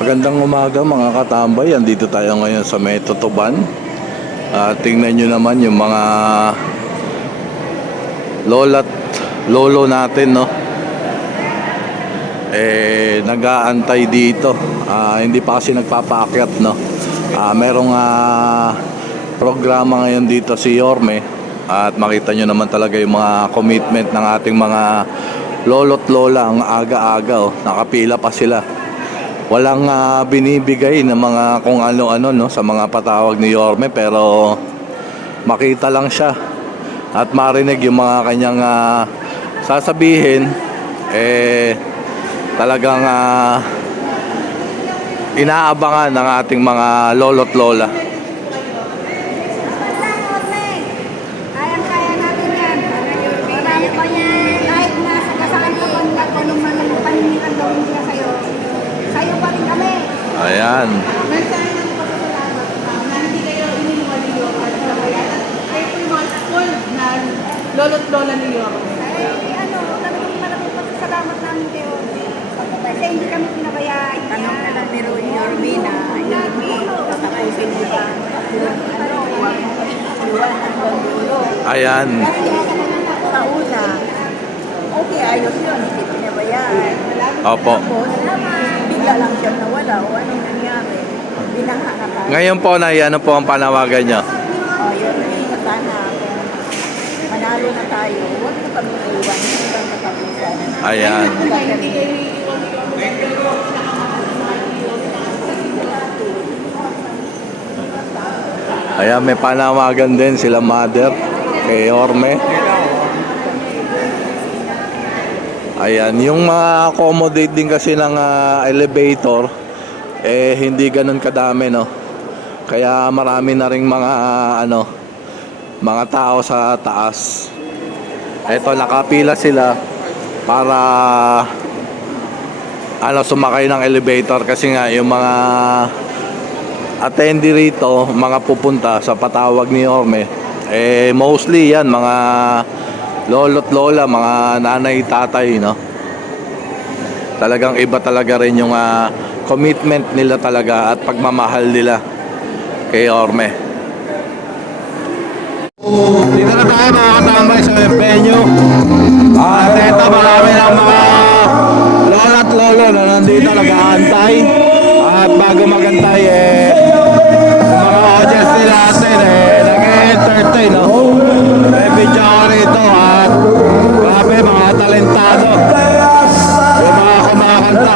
Magandang umaga mga katambay. Andito tayo ngayon sa Metro Tuban. Tingnan nyo naman yung mga lola't lolo natin, no? Nag-aantay dito. Hindi pa kasi nagpapaakyat, no? Merong programa ngayon dito si Yorme. At makita nyo naman talaga yung mga commitment ng ating mga lolo't lola. Ang aga-aga, oh. Nakapila pa sila. Walang binibigay na mga kung ano-ano, no, sa mga patawag ni Yorme, pero makita lang siya at marinig yung mga kanyang sasabihin, talagang inaabangan ng ating mga lolo't lola. Kayang-kaya natin yan. Marami pa yan. Kahit nasa kasakal ka pa nila, kung anong paninikan gawin nila sa'yo. Sa'yo pa rin kami. Ayan. Mensahe ng pagkakalamat na hindi kayo iniwaliyo at kabayaran. Kayo po yung mga full na lolo't lola ni Yorme. Talagang maraming pasasalamat namin kayo. Kasi hindi kami pinabayaan. Tanong na lang pero Yorme na hindi tatapusin mo ba? Ayan. Sa una, okay, ayos yun, hindi pinabayaan. Opo. Tapos, bigla lang siya nawala o anong nangyari. Binaha na ka. Ngayon po, ano po ang panawagan nyo? Yorme, sana manalo na tayo. Huwag na kami iwan hanggang katapusan. Ayan. Ayan, may panawagan din sila mother kay Yorme. Ayan, yung accommodate din kasi ng elevator, hindi ganun kadami, no? Kaya marami na ring mga mga tao sa taas. Eto, nakapila sila para sumakay ng elevator kasi nga yung mga attendee rito, mga pupunta sa patawag ni Yorme, mostly yan mga lolo't lola, mga nanay, tatay, no? Talagang iba talaga rin yung commitment nila talaga at pagmamahal nila kay Yorme. Dito na tayo mga katambay sa venue. At ito, marami ng mga lola't lolo na nandito nag-aantay. At bago magantay, yung mga audience nila natin, nag-entertain, no? May video ko rito at grabe, mga talentado. Yung mga kumakanta.